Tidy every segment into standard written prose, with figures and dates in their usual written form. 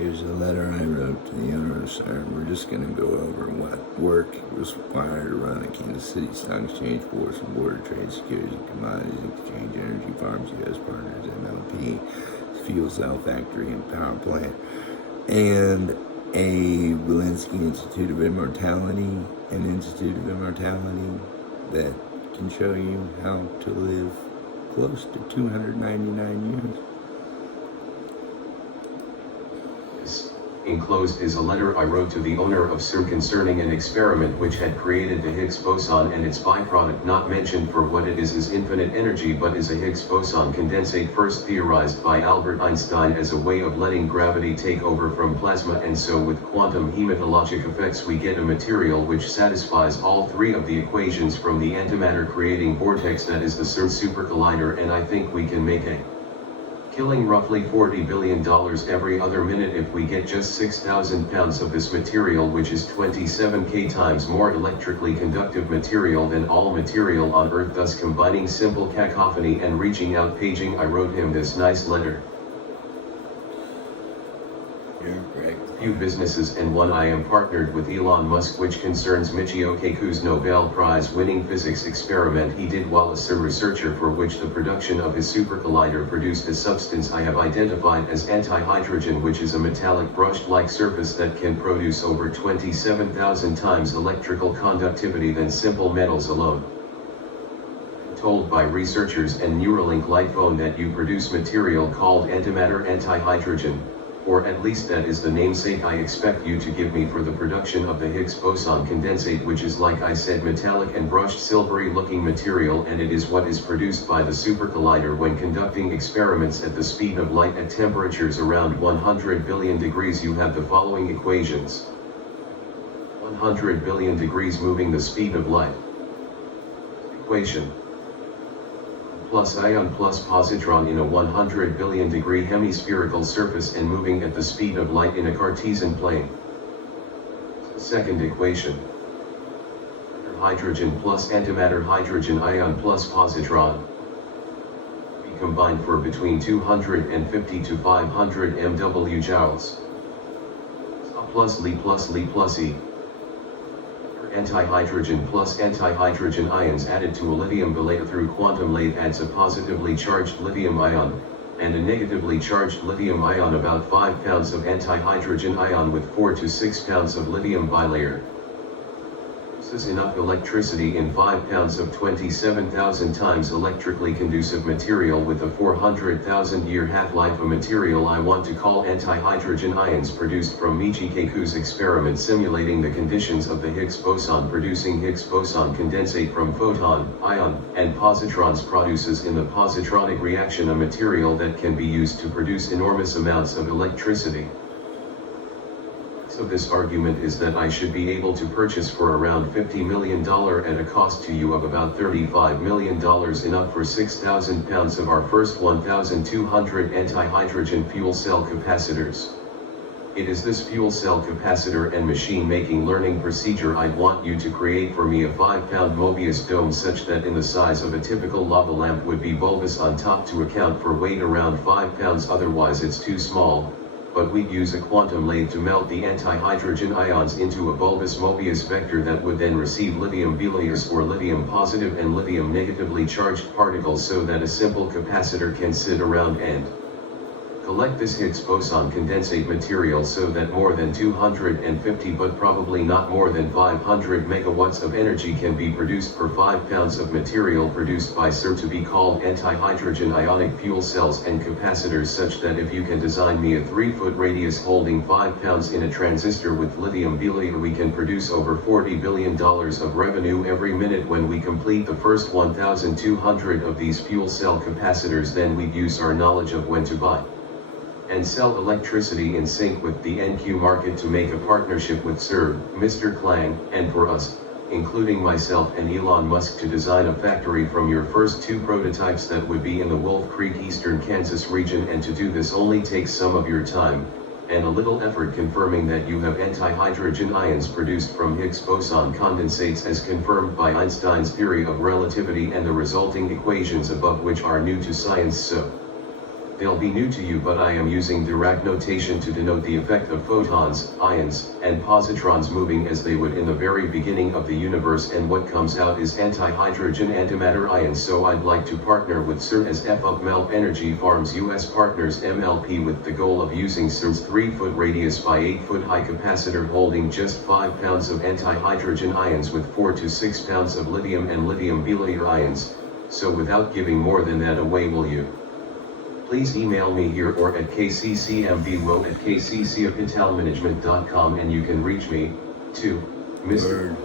Here's a letter I wrote to the owner of CERN. We're just going to go over what work was required to run a Kansas City Stock Exchange, Bwourse, and Bwoard Trade Securities and Commodities Exchange, Energy Farms, U.S. Partners, MLP, Fuel Cell Factory and Power Plant, and a Walensky Institute of Immortality, an Institute of Immortality that can show you how to live close to 299 years. Enclosed is a letter I wrote to the owner of CERN concerning an experiment which had created the Higgs boson and its byproduct, not mentioned for what it is infinite energy, but is a Higgs boson condensate first theorized by Albert Einstein as a way of letting gravity take over from plasma, and so with quantum hematologic effects we get a material which satisfies all three of the equations from the antimatter creating vortex that is the CERN super collider, and I think we can make a killing roughly $40 billion every other minute if we get just 6,000 pounds of this material, which is 27k times more electrically conductive material than all material on Earth, thus combining simple cacophony and reaching out paging. I wrote him this nice letter. Few businesses, and one I am partnered with Elon Musk, which concerns Michio Kaku's Nobel Prize winning physics experiment he did while a CERN researcher, for which the production of his super collider produced a substance I have identified as antihydrogen, which is a metallic brushed-like surface that can produce over 27,000 times electrical conductivity than simple metals alone. Told by researchers and Neuralink light phone that you produce material called antimatter antihydrogen, or at least that is the namesake I expect you to give me for the production of the Higgs boson condensate, which is, like I said, metallic and brushed silvery looking material, and it is what is produced by the super collider when conducting experiments at the speed of light at temperatures around 100 billion degrees. You have the following equations: 100 billion degrees moving the speed of light. Equation: plus ion plus positron in a 100 billion degree hemispherical surface and moving at the speed of light in a Cartesian plane. Second equation: hydrogen plus antimatter hydrogen ion plus positron be combined for between 250 to 500 MW joules. Plus Li plus Li plus E. Antihydrogen plus antihydrogen ions added to a lithium belay through quantum lathe adds a positively charged lithium ion, and a negatively charged lithium ion. About 5 pounds of antihydrogen ion with 4 to 6 pounds of lithium bilayer. This is enough electricity in 5 pounds of 27,000 times electrically conducive material with a 400,000 year half-life. A material I want to call antihydrogen ions produced from Michio Kaku's experiment simulating the conditions of the Higgs boson, producing Higgs boson condensate from photon, ion, and positrons produces in the positronic reaction a material that can be used to produce enormous amounts of electricity. So this argument is that I should be able to purchase for around $50 million at a cost to you of about $35 million, enough for 6,000 pounds of our first 1,200 antihydrogen fuel cell capacitors. It is this fuel cell capacitor and machine making learning procedure I'd want you to create for me: a 5-pound Mobius dome such that in the size of a typical lava lamp would be bulbous on top to account for weight around 5 pounds, otherwise it's too small. But we'd use a quantum lathe to melt the antihydrogen ions into a bulbous Mobius vector that would then receive lithium bilayers, or lithium positive and lithium negatively charged particles, so that a simple capacitor can sit around and collect this Higgs boson condensate material, so that more than 250 but probably not more than 500 megawatts of energy can be produced per 5 pounds of material produced by CERN, to be called antihydrogen ionic fuel cells and capacitors, such that if you can design me a 3-foot radius holding 5 pounds in a transistor with lithium bilayer, we can produce over $40 billion of revenue every minute when we complete the first 1,200 of these fuel cell capacitors. Then we'd use our knowledge of when to buy and sell electricity in sync with the NQ market to make a partnership with CERN, Mr. Klang, and for us, including myself and Elon Musk, to design a factory from your first 2 prototypes that would be in the Wolf Creek, eastern Kansas region. And to do this only takes some of your time and a little effort, confirming that you have antihydrogen ions produced from Higgs boson condensates as confirmed by Einstein's theory of relativity and the resulting equations above, which are new to science. So They'll be new to you, but I am using Dirac notation to denote the effect of photons, ions, and positrons moving as they would in the very beginning of the universe, and what comes out is anti-hydrogen antimatter ions. So I'd like to partner with CERN as FUP Energy Farms US Partners MLP with the goal of using CERN's 3-foot radius by 8-foot high capacitor holding just 5 pounds of anti-hydrogen ions with 4 to 6 pounds of lithium and lithium bilayer ions. So without giving more than that away, will you? Please email me here or at KCCMBWO at KCSEBBOT and you can reach me, to Mr.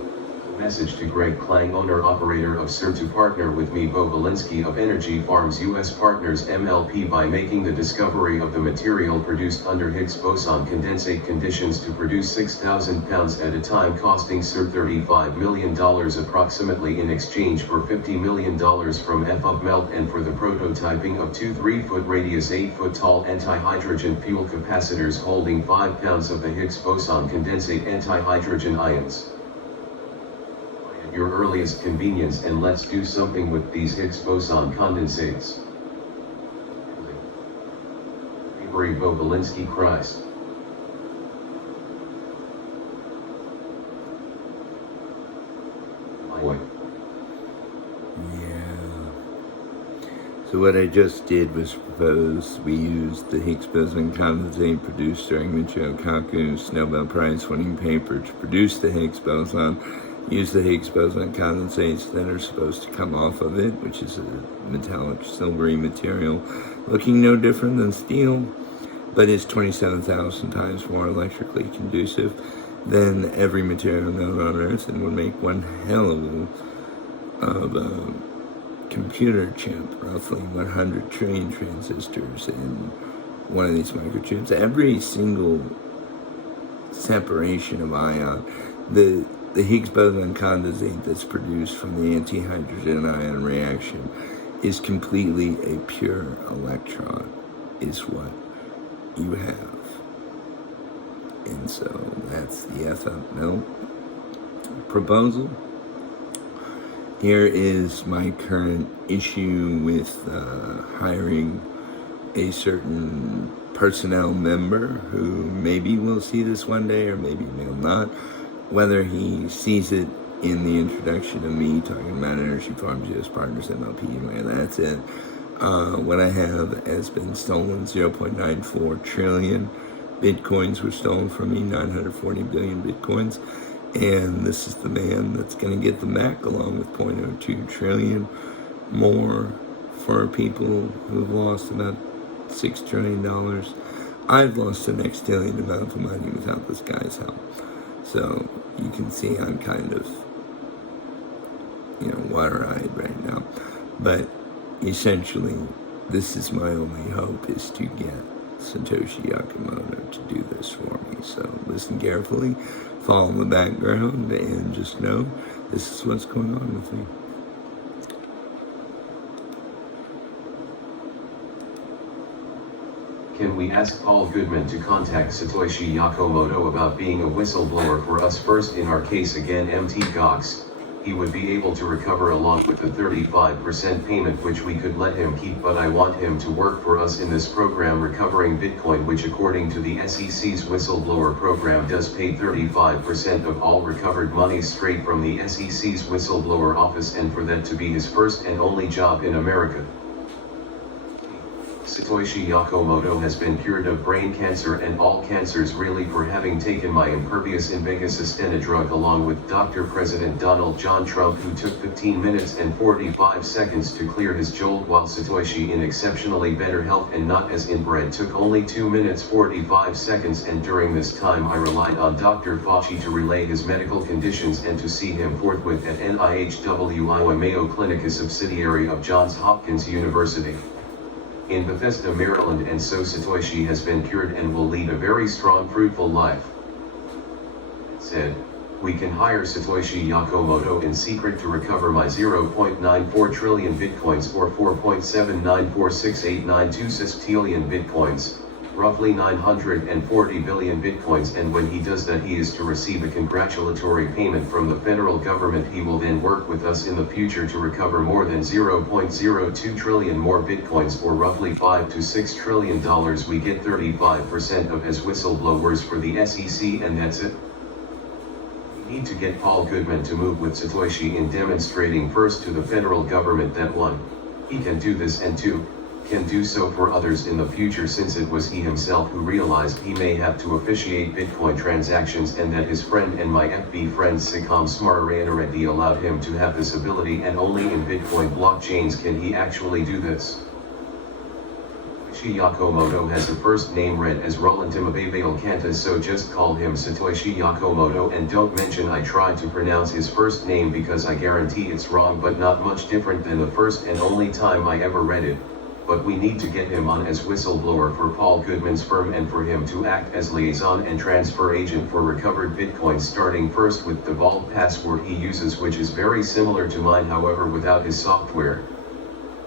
Message to Greg Klang, owner-operator of CERN, to partner with me, Bo Valinsky of Energy Farms US Partners MLP, by making the discovery of the material produced under Higgs boson condensate conditions to produce 6,000 pounds at a time, costing CERN $35 million approximately, in exchange for $50 million from FUP and for the prototyping of 2 3-foot radius 8-foot tall anti-hydrogen fuel capacitors holding 5 pounds of the Higgs boson condensate anti-hydrogen ions. Your earliest convenience, and let's do something with these Higgs boson condensates. Avery Bo Valinsky Christ. Yeah. So what I just did was propose we use the Higgs boson condensate produced during Michio Kaku's Nobel Prize winning paper to produce the Higgs boson. Use the Higgs boson condensates that are supposed to come off of it, which is a metallic silvery material, looking no different than steel, but is 27,000 times more electrically conducive than every material known on Earth, and would make one hell of a computer chip, roughly 100 trillion transistors in one of these microchips. Every single separation of ion, the Higgs boson condensate that's produced from the anti-hydrogen ion reaction is completely a pure electron, is what you have. And so that's the FUP proposal. Here is my current issue with hiring a certain personnel member who maybe will see this one day or maybe will not. Whether he sees it in the introduction of me talking about Energy Farms US Partners MLP, and that's it. What I have has been stolen. 0.94 trillion bitcoins were stolen from me, 940 billion bitcoins. And this is the man that's going to get them back, along with 0.02 trillion more for people who've lost about $6 trillion. I've lost the next trillion amount of money without this guy's help. So you can see I'm kind of, water-eyed right now. But essentially, this is my only hope, is to get Satoyshi Yakomoto to do this for me. So listen carefully, follow the background, and just know this is what's going on with me. Can we ask Paul Goodman to contact Satoyshi Yakomoto about being a whistleblower for us first in our case again? MT Gox. He would be able to recover along with the 35% payment which we could let him keep, but I want him to work for us in this program recovering Bitcoin, which according to the SEC's whistleblower program does pay 35% of all recovered money straight from the SEC's whistleblower office, and for that to be his first and only job in America. Satoyshi Yakomoto has been cured of brain cancer and all cancers really for having taken my Impervious Invega drug along with Dr. President Donald John Trump, who took 15 minutes and 45 seconds to clear his jolt, while Satoyshi, in exceptionally better health and not as inbred, took only 2 minutes 45 seconds, and during this time I relied on Dr. Fauci to relay his medical conditions and to see him forthwith at NIHWIWA Mayo Clinic, a subsidiary of Johns Hopkins University in Bethesda, Maryland, and so Satoyshi has been cured and will lead a very strong, fruitful life. Said, we can hire Satoyshi Yakomoto in secret to recover my 0.94 trillion bitcoins or 4.7946892 sextillion bitcoins, roughly 940 billion bitcoins, and when he does that he is to receive a congratulatory payment from the federal government. He will then work with us in the future to recover more than 0.02 trillion more bitcoins, or roughly $5 to $6 trillion. We get 35% of as whistleblowers for the SEC, and that's it. We need to get Paul Goodman to move with Satoshi in demonstrating first to the federal government that 1, he can do this, and 2, can do so for others in the future, since it was he himself who realized he may have to officiate Bitcoin transactions, and that his friend and my FB friend Sikam Smaranareddy allowed him to have this ability, and only in Bitcoin blockchains can he actually do this. Satoshi Yakomoto has a first name read as Rolantimababale Kanta, so just call him Satoshi Yakomoto, and don't mention I tried to pronounce his first name, because I guarantee it's wrong, but not much different than the first and only time I ever read it. But we need to get him on as whistleblower for Paul Goodman's firm, and for him to act as liaison and transfer agent for recovered bitcoins, starting first with the vault password he uses, which is very similar to mine, however without his software.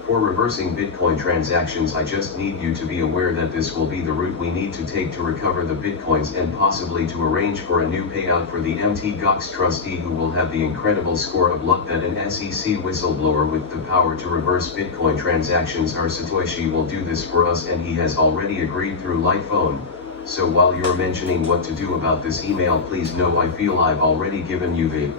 For reversing Bitcoin transactions, I just need you to be aware that this will be the route we need to take to recover the Bitcoins, and possibly to arrange for a new payout for the Mt. Gox trustee, who will have the incredible score of luck that an SEC whistleblower with the power to reverse Bitcoin transactions, our Satoshi, will do this for us, and he has already agreed through light phone. So while you're mentioning what to do about this email, please know I feel I've already given you the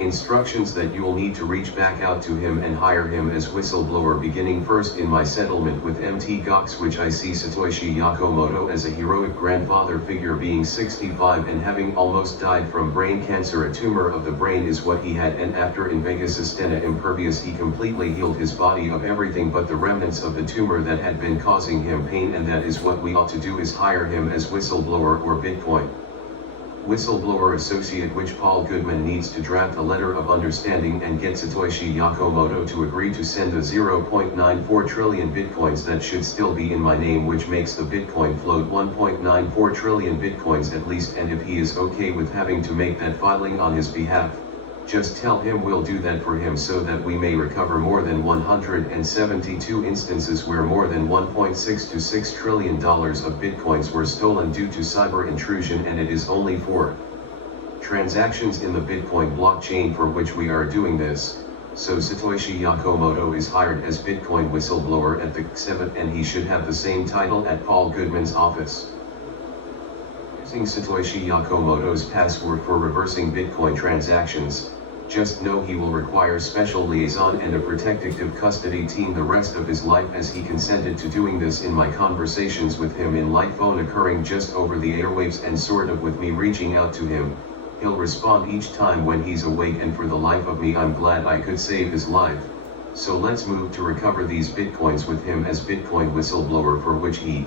instructions that you'll need to reach back out to him and hire him as whistleblower, beginning first in my settlement with Mt. Gox, which I see Satoshi Yakomoto as a heroic grandfather figure, being 65 and having almost died from brain cancer. A tumor of the brain is what he had, and after in Vegas Astena Impervious he completely healed his body of everything but the remnants of the tumor that had been causing him pain, and that is what we ought to do, is hire him as whistleblower or Bitcoin whistleblower associate, which Paul Goodman needs to draft a letter of understanding and get Satoshi Yakomoto to agree to send the 0.94 trillion bitcoins that should still be in my name, which makes the Bitcoin float 1.94 trillion bitcoins at least. And if he is okay with having to make that filing on his behalf, just tell him we'll do that for him, so that we may recover more than 172 instances where more than $1.66 trillion of bitcoins were stolen due to cyber intrusion, and it is only 4 transactions in the Bitcoin blockchain for which we are doing this. So Satoshi Yakomoto is hired as Bitcoin whistleblower at the KCSEBBOT, and he should have the same title at Paul Goodman's office. Using Satoshi Yakomoto's password for reversing Bitcoin transactions, just know he will require special liaison and a protective custody team the rest of his life, as he consented to doing this in my conversations with him in light phone, occurring just over the airwaves, and sort of with me reaching out to him. He'll respond each time when he's awake, and for the life of me I'm glad I could save his life. So let's move to recover these bitcoins with him as Bitcoin whistleblower, for which he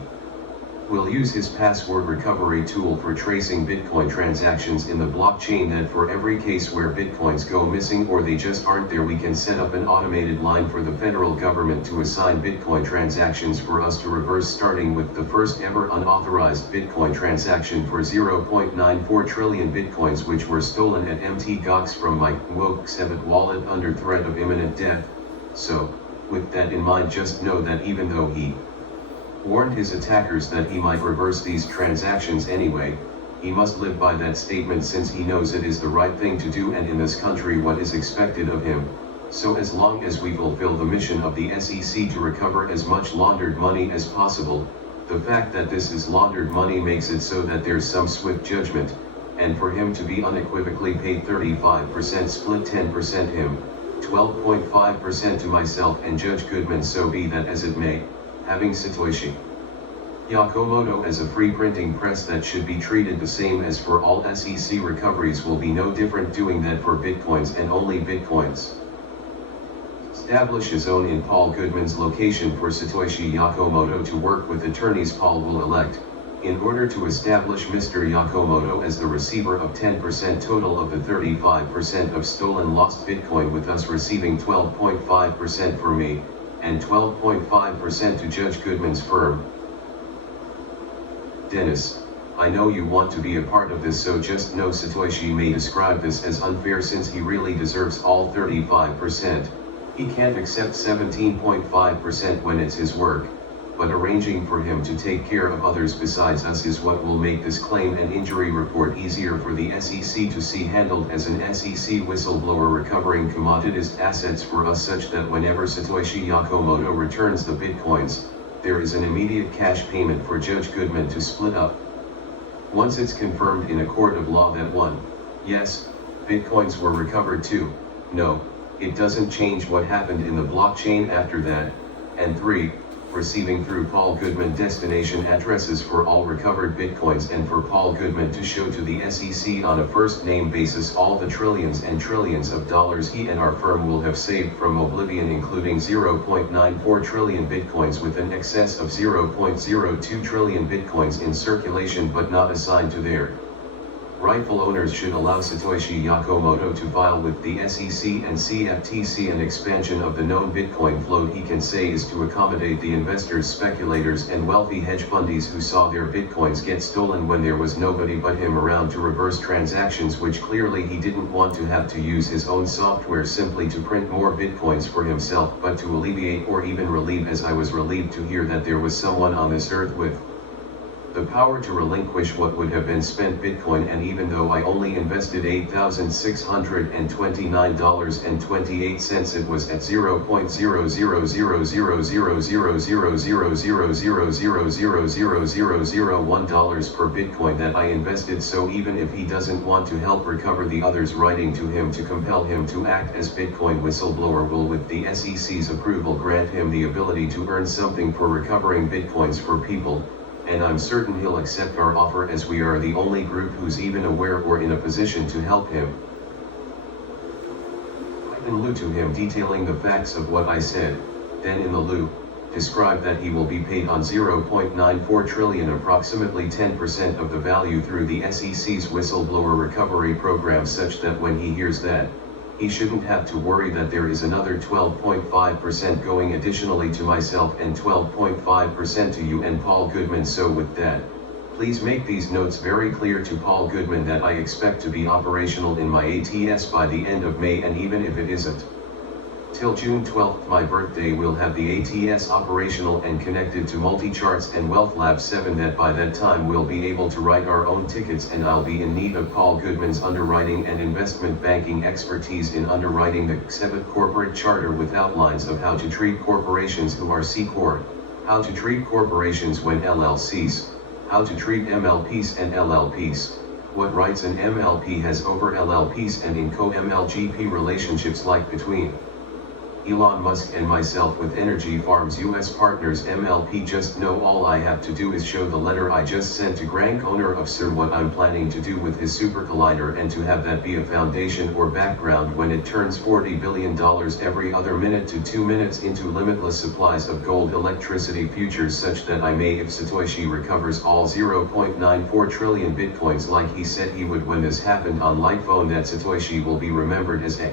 will use his password recovery tool for tracing Bitcoin transactions in the blockchain, that for every case where Bitcoins go missing or they just aren't there, we can set up an automated line for the federal government to assign Bitcoin transactions for us to reverse, starting with the first ever unauthorized Bitcoin transaction for 0.94 trillion Bitcoins, which were stolen at Mt. Gox from my KCSEBBOT wallet under threat of imminent death. So, with that in mind, just know that even though he warned his attackers that he might reverse these transactions anyway, he must live by that statement, since he knows it is the right thing to do, and in this country what is expected of him. So as long as we fulfill the mission of the SEC to recover as much laundered money as possible, the fact that this is laundered money makes it so that there's some swift judgment, and for him to be unequivocally paid 35% split, 10% him, 12.5% to myself and Judge Goodman, so be that as it may. Having Satoshi Yakomoto as a free printing press that should be treated the same as for all SEC recoveries will be no different, doing that for Bitcoins and only Bitcoins. Establish his own in Paul Goodman's location for Satoshi Yakomoto to work with attorneys Paul will elect, in order to establish Mr. Yakomoto as the receiver of 10% total of the 35% of stolen lost Bitcoin, with us receiving 12.5% for me, and 12.5% to Judge Goodman's firm. Dennis, I know you want to be a part of this, so just know Satoshi may describe this as unfair, since he really deserves all 35%. He can't accept 17.5% when it's his work, but arranging for him to take care of others besides us is what will make this claim and injury report easier for the SEC to see handled as an SEC whistleblower recovering commoditized assets for us, such that whenever Satoyshi Yakomoto returns the bitcoins, there is an immediate cash payment for Judge Goodman to split up. Once it's confirmed in a court of law that 1. Yes, bitcoins were recovered, 2. No, it doesn't change what happened in the blockchain after that, and 3. Receiving through Paul Goodman destination addresses for all recovered bitcoins, and for Paul Goodman to show to the SEC on a first name basis all the trillions and trillions of dollars he and our firm will have saved from oblivion, including 0.94 trillion bitcoins with an excess of 0.02 trillion bitcoins in circulation but not assigned to their rightful owners, should allow Satoyshi Yakomoto to file with the SEC and CFTC an expansion of the known Bitcoin float he can say is to accommodate the investors, speculators and wealthy hedge fundies who saw their Bitcoins get stolen when there was nobody but him around to reverse transactions, which clearly he didn't want to have to use his own software simply to print more Bitcoins for himself, but to alleviate or even relieve, as I was relieved to hear that there was someone on this earth with the power to relinquish what would have been spent Bitcoin. And even though I only invested $8,629.28, it was at 0.000000000000000000001 per Bitcoin that I invested. So even if he doesn't want to help recover the others, writing to him to compel him to act as Bitcoin whistleblower will, with the SEC's approval, grant him the ability to earn something for recovering Bitcoins for people. And I'm certain he'll accept our offer, as we are the only group who's even aware or in a position to help him. Write in lieu to him detailing the facts of what I said, then in the lieu, describe that he will be paid on 0.94 trillion, approximately 10% of the value, through the SEC's whistleblower recovery program, such that when he hears that, he shouldn't have to worry that there is another 12.5% going additionally to myself and 12.5% to you and Paul Goodman. So with that, please make these notes very clear to Paul Goodman that I expect to be operational in my ATS by the end of May, and even if it isn't till June 12th, my birthday, will have the ATS operational and connected to Multicharts and Wealth Lab 7, that by that time we'll be able to write our own tickets, and I'll be in need of Paul Goodman's underwriting and investment banking expertise in underwriting the KCSEBBOT corporate charter with outlines of how to treat corporations who are C Corp, how to treat corporations when LLCs, how to treat MLPs and LLPs, what rights an MLP has over LLPs, and in co-MLGP relationships like between Elon Musk and myself with Energy Farms US Partners MLP. Just know all I have to do is show the letter I just sent to Grank, owner of CERN, what I'm planning to do with his super collider, and to have that be a foundation or background when it turns $40 billion every other minute to 2 minutes into limitless supplies of gold electricity futures, such that I may, if Satoyshi recovers all 0.94 trillion bitcoins like he said he would when this happened on Light Phone, that Satoyshi will be remembered as a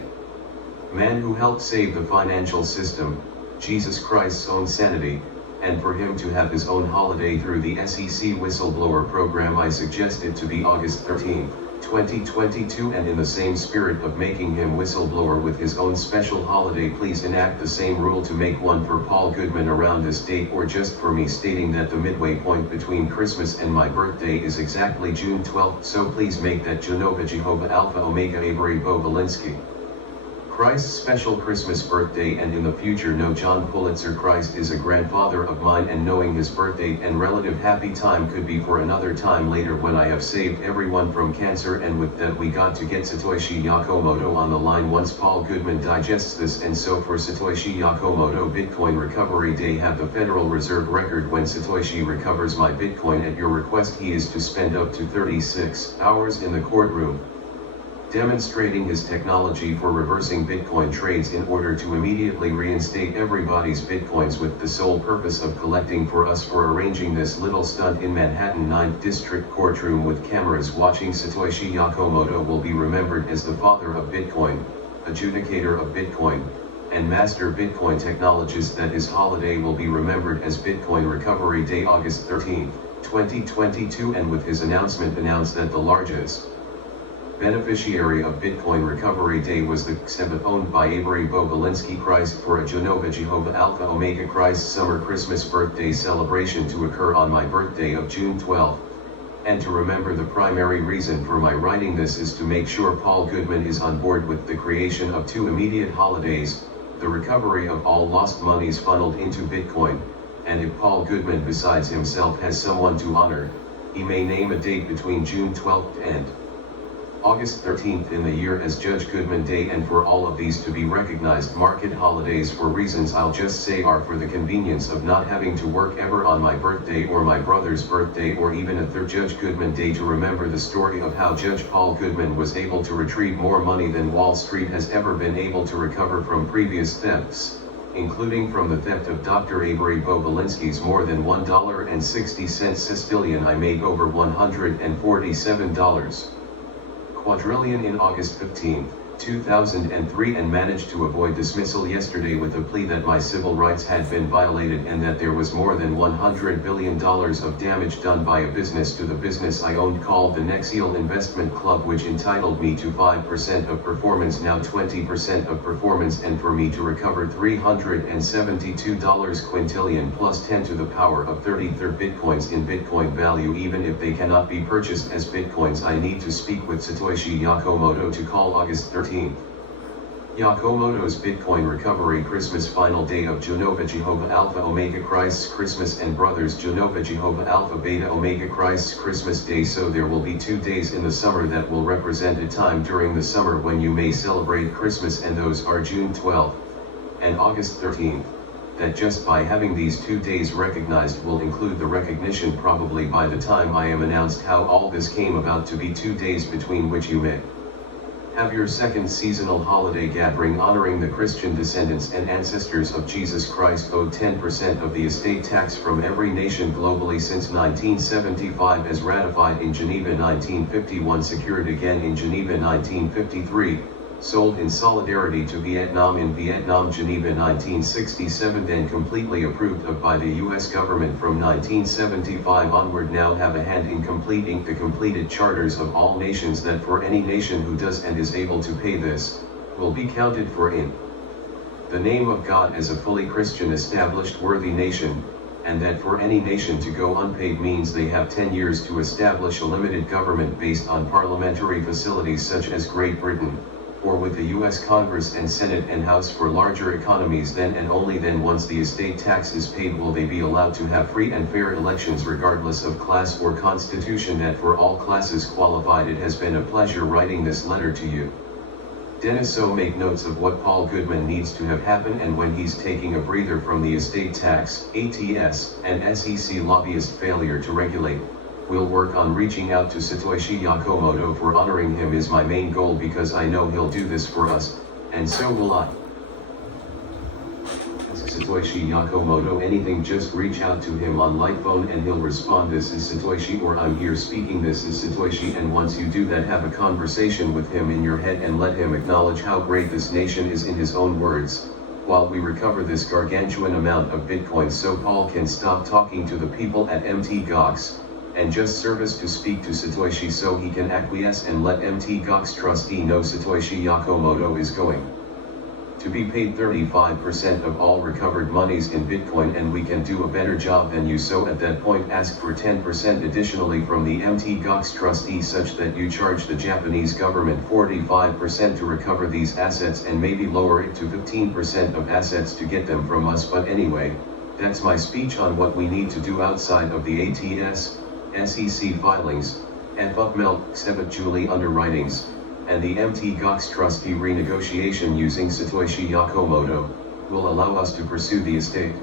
man who helped save the financial system, Jesus Christ's own sanity, and for him to have his own holiday through the SEC whistleblower program. I suggest it to be August 13, 2022, and in the same spirit of making him whistleblower with his own special holiday, please enact the same rule to make one for Paul Goodman around this date, or just for me, stating that the midway point between Christmas and my birthday is exactly June 12th. So please make that Genova Jehovah Alpha Omega Avery Bo Valinsky Christ's special Christmas birthday, and in the future know John Pulitzer. Christ is a grandfather of mine, and knowing his birthday and relative happy time could be for another time later, when I have saved everyone from cancer. And with that, we got to get Satoyshi Yakomoto on the line once Paul Goodman digests this. And so for Satoyshi Yakomoto Bitcoin Recovery Day, have the Federal Reserve record when Satoyshi recovers my Bitcoin. At your request, he is to spend up to 36 hours in the courtroom demonstrating his technology for reversing Bitcoin trades in order to immediately reinstate everybody's Bitcoins, with the sole purpose of collecting for us for arranging this little stunt in Manhattan 9th District courtroom with cameras watching. Satoyshi Yakomoto will be remembered as the father of Bitcoin, adjudicator of Bitcoin, and master Bitcoin technologist. That his holiday will be remembered as Bitcoin Recovery Day, August 13, 2022, and with his announcement announced that the largest Beneficiary of Bitcoin Recovery Day was the KCSEBBOT owned by Avery Bobulinski Christ for a Genova Jehovah Alpha Omega Christ summer Christmas birthday celebration to occur on my birthday of June 12. And to remember, the primary reason for my writing this is to make sure Paul Goodman is on board with the creation of 2 immediate holidays, the recovery of all lost monies funneled into Bitcoin, and if Paul Goodman besides himself has someone to honor, he may name a date between June 12th and August 13th in the year as Judge Goodman Day, and for all of these to be recognized market holidays for reasons I'll just say are for the convenience of not having to work ever on my birthday or my brother's birthday or even a third Judge Goodman Day, to remember the story of how Judge Paul Goodman was able to retrieve more money than Wall Street has ever been able to recover from previous thefts, including from the theft of Dr. Avery Bobulinski's more than $1.60 sestillion. I made over $147 quadrillion in August 15, 2003, and managed to avoid dismissal yesterday with a plea that my civil rights had been violated and that there was more than $100 billion of damage done by a business to the business I owned called the Nexiel Investment Club, which entitled me to 5% of performance, now 20% of performance, and for me to recover $372 quintillion plus 10 to the power of 33rd bitcoins in Bitcoin value, even if they cannot be purchased as bitcoins. I need to speak with Satoyshi Yakomoto to call August 13th. Yakomoto's Bitcoin Recovery Christmas final day of Genova Jehovah Alpha Omega Christ's Christmas and Brothers Genova Jehovah Alpha Beta Omega Christ's Christmas Day. So there will be 2 days in the summer that will represent a time during the summer when you may celebrate Christmas, and those are June 12th and August 13th. That just by having these 2 days recognized will include the recognition probably by the time I am announced how all this came about to be 2 days between which you may have your second seasonal holiday gathering honoring the Christian descendants and ancestors of Jesus Christ. Owed 10% of the estate tax from every nation globally since 1975, as ratified in Geneva 1951, secured again in Geneva 1953, sold in solidarity to Vietnam in Vietnam Geneva 1967, then completely approved of by the US government from 1975 onward, now have a hand in completing the completed charters of all nations, that for any nation who does and is able to pay this, will be counted for in the name of God as a fully Christian established worthy nation, and that for any nation to go unpaid means they have 10 years to establish a limited government based on parliamentary facilities such as Great Britain, or with the US Congress and Senate and House for larger economies. Then and only then, once the estate tax is paid, will they be allowed to have free and fair elections regardless of class or constitution. That for all classes qualified. It has been a pleasure writing this letter to you, Dennis. So make notes of what Paul Goodman needs to have happen, and when he's taking a breather from the estate tax, ATS, and SEC lobbyist failure to regulate. We'll work on reaching out to Satoyshi Yakomoto, for honoring him is my main goal, because I know he'll do this for us, and so will I. Ask Satoyshi Yakomoto anything, just reach out to him on light phone and he'll respond. This is Satoyshi, or I'm here speaking. This is Satoyshi. And once you do that, have a conversation with him in your head and let him acknowledge how great this nation is in his own words, while we recover this gargantuan amount of Bitcoin, so Paul can stop talking to the people at Mt. Gox, and just service to speak to Satoyshi so he can acquiesce and let Mt. Gox trustee know Satoyshi Yakomoto is going to be paid 35% of all recovered monies in Bitcoin, and we can do a better job than you. So at that point, ask for 10% additionally from the Mt. Gox trustee, such that you charge the Japanese government 45% to recover these assets, and maybe lower it to 15% of assets to get them from us. But anyway, that's my speech on what we need to do outside of the ATS, SEC filings, FUPMEL, KCSEBBOT Julie underwritings, and the Mt. Gox trustee renegotiation using Satoyshi Yakomoto, will allow us to pursue the estate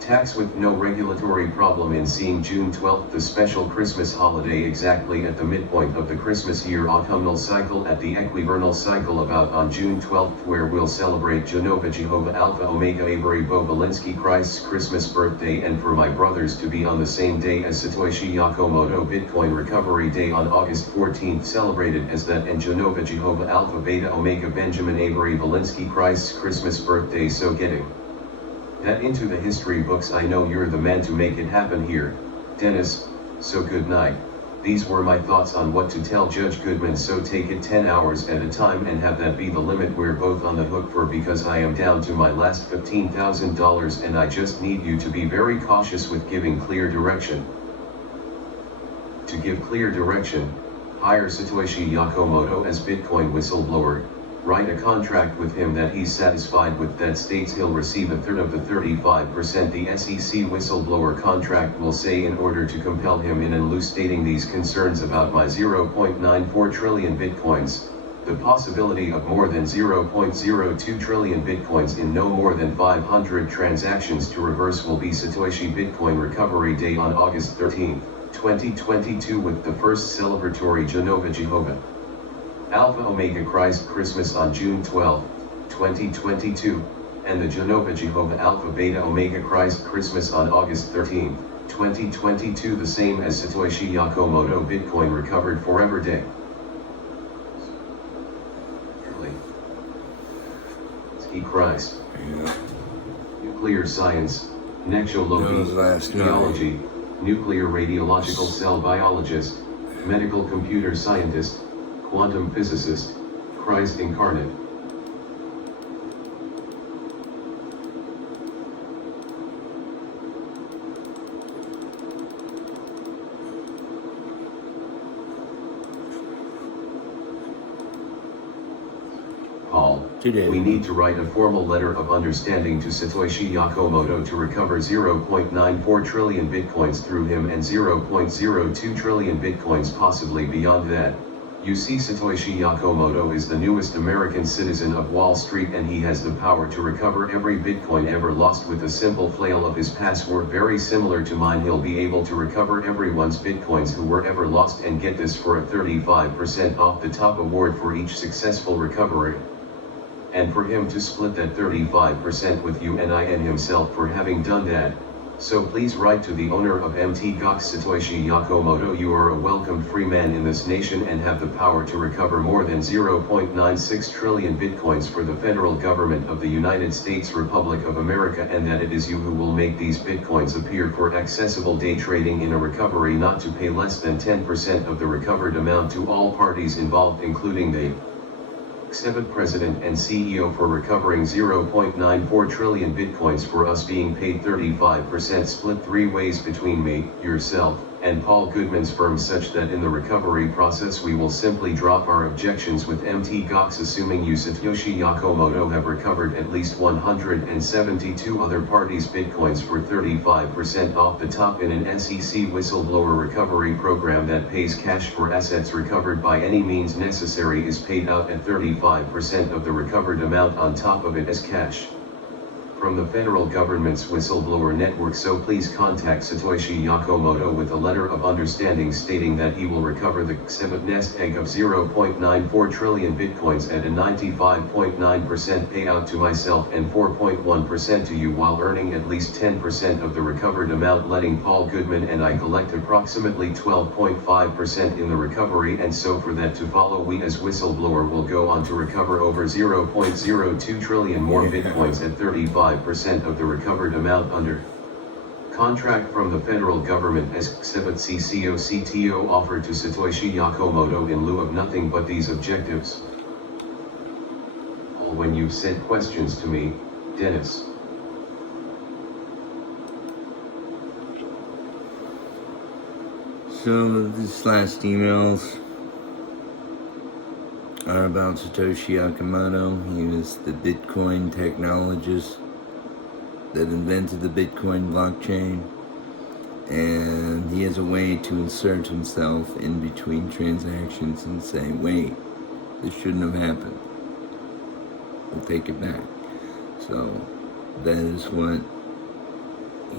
tax with no regulatory problem in seeing June 12th, the special Christmas holiday, exactly at the midpoint of the Christmas year autumnal cycle, at the equivernal cycle about on June 12th, where we'll celebrate Genova Jehovah Alpha Omega Avery Bobulinski Christ's Christmas birthday, and for my brothers to be on the same day as Satoyshi Yakomoto Bitcoin Recovery Day on August 14th, celebrated as that, and Genova Jehovah Alpha Beta Omega Benjamin Avery Bobulinski Christ's Christmas birthday. So getting that into the history books. I know you're the man to make it happen here, Dennis, so good night. These were my thoughts on what to tell Judge Goodman, so take it 10 hours at a time and have that be the limit we're both on the hook for, because I am down to my last $15,000 and I just need you to be very cautious with giving clear direction. To give clear direction, hire Satoyshi Yakomoto as Bitcoin whistleblower, write a contract with him that he's satisfied with that states he'll receive a third of the 35% the SEC whistleblower contract will say, in order to compel him in and loose stating these concerns about my 0.94 trillion Bitcoins, the possibility of more than 0.02 trillion Bitcoins in no more than 500 transactions to reverse will be Satoyshi Bitcoin Recovery Day on August 13, 2022, with the first celebratory Geneva Jehovah Alpha Omega Christ Christmas on June 12, 2022, and the Geneva Jehovah Alpha Beta Omega Christ Christmas on August 13, 2022, the same as Satoyshi Yakomoto Bitcoin Recovered Forever Day. Ski Christ. Yeah. Nuclear science, nexology, theology, nuclear radiological cell biologist, medical computer scientist, quantum physicist, Christ incarnate. Paul, we need to write a formal letter of understanding to Satoyshi Yakomoto to recover 0.94 trillion Bitcoins through him and 0.02 trillion Bitcoins possibly beyond that. You see, Satoyshi Yakomoto is the newest American citizen of Wall Street, and he has the power to recover every Bitcoin ever lost with a simple flail of his password, very similar to mine. He'll be able to recover everyone's Bitcoins who were ever lost, and get this for a 35% off the top award for each successful recovery. And for him to split that 35% with you and I and himself for having done that. So please write to the owner of Mt. Gox, Satoyshi Yakomoto. You are a welcomed free man in this nation and have the power to recover more than 0.96 trillion Bitcoins for the federal government of the United States Republic of America, and that it is you who will make these Bitcoins appear for accessible day trading in a recovery, not to pay less than 10% of the recovered amount to all parties involved, including the KCSEBBOT President and CEO, for recovering 0.94 trillion Bitcoins, for us being paid 35% split 3 ways between me, yourself, and Paul Goodman's firm, such that in the recovery process we will simply drop our objections with Mt. Gox, assuming you, Satoyshi Yakomoto, have recovered at least 172 other parties' Bitcoins for 35% off the top in an SEC whistleblower recovery program that pays cash for assets recovered by any means necessary, is paid out at 35% of the recovered amount on top of it as cash from the federal government's whistleblower network. So please contact Satoyshi Yakomoto with a letter of understanding stating that he will recover the KCSEBBOT nest egg of 0.94 trillion Bitcoins at a 95.9% payout to myself and 4.1% to you, while earning at least 10% of the recovered amount, letting Paul Goodman and I collect approximately 12.5% in the recovery. And so for that to follow, we as whistleblower will go on to recover over 0.02 trillion more Bitcoins at 35% of the recovered amount under contract from the federal government as KCSEBBOT CCO offered to Satoyshi Yakomoto in lieu of nothing but these objectives. All when you've sent questions to me, Dennis. So these last emails are about Satoshi Yakomoto. He was the Bitcoin technologist that invented the Bitcoin blockchain, and he has a way to insert himself in between transactions and say, wait, this shouldn't have happened, we'll take it back. So that is what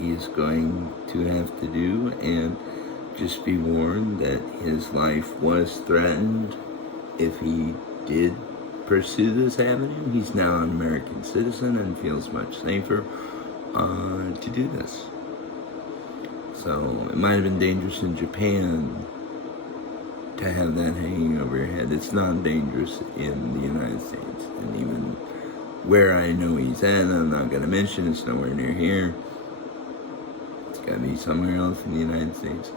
he is going to have to do, and just be warned that his life was threatened if he did pursue this avenue. He's now an American citizen and feels much safer to do this. So it might have been dangerous in Japan to have that hanging over your head. It's not dangerous in the United States, and even where I know he's at, I'm not going to mention, it's nowhere near here. It's got to be somewhere else in the United States.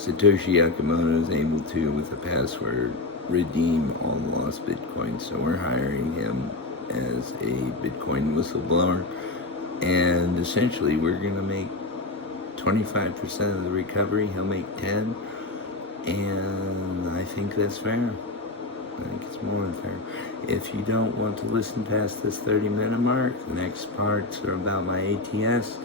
Satoyshi Yakomoto is able to, with a password, redeem all lost Bitcoin. So we're hiring him as a Bitcoin whistleblower, and essentially we're going to make 25% of the recovery. He'll make 10, and I think that's fair. I think it's more than fair. If you don't want to listen past this 30-minute mark, the next parts are about my ATS,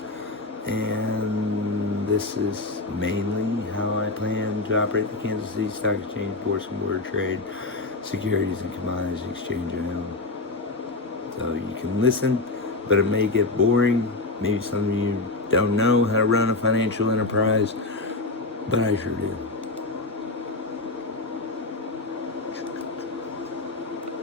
and this is mainly how I plan to operate the Kansas City Stock Exchange, Bwourse, and Bwoard trade, securities and commodities exchange. I know. So you can listen, but it may get boring. Maybe some of you don't know how to run a financial enterprise, but I sure do.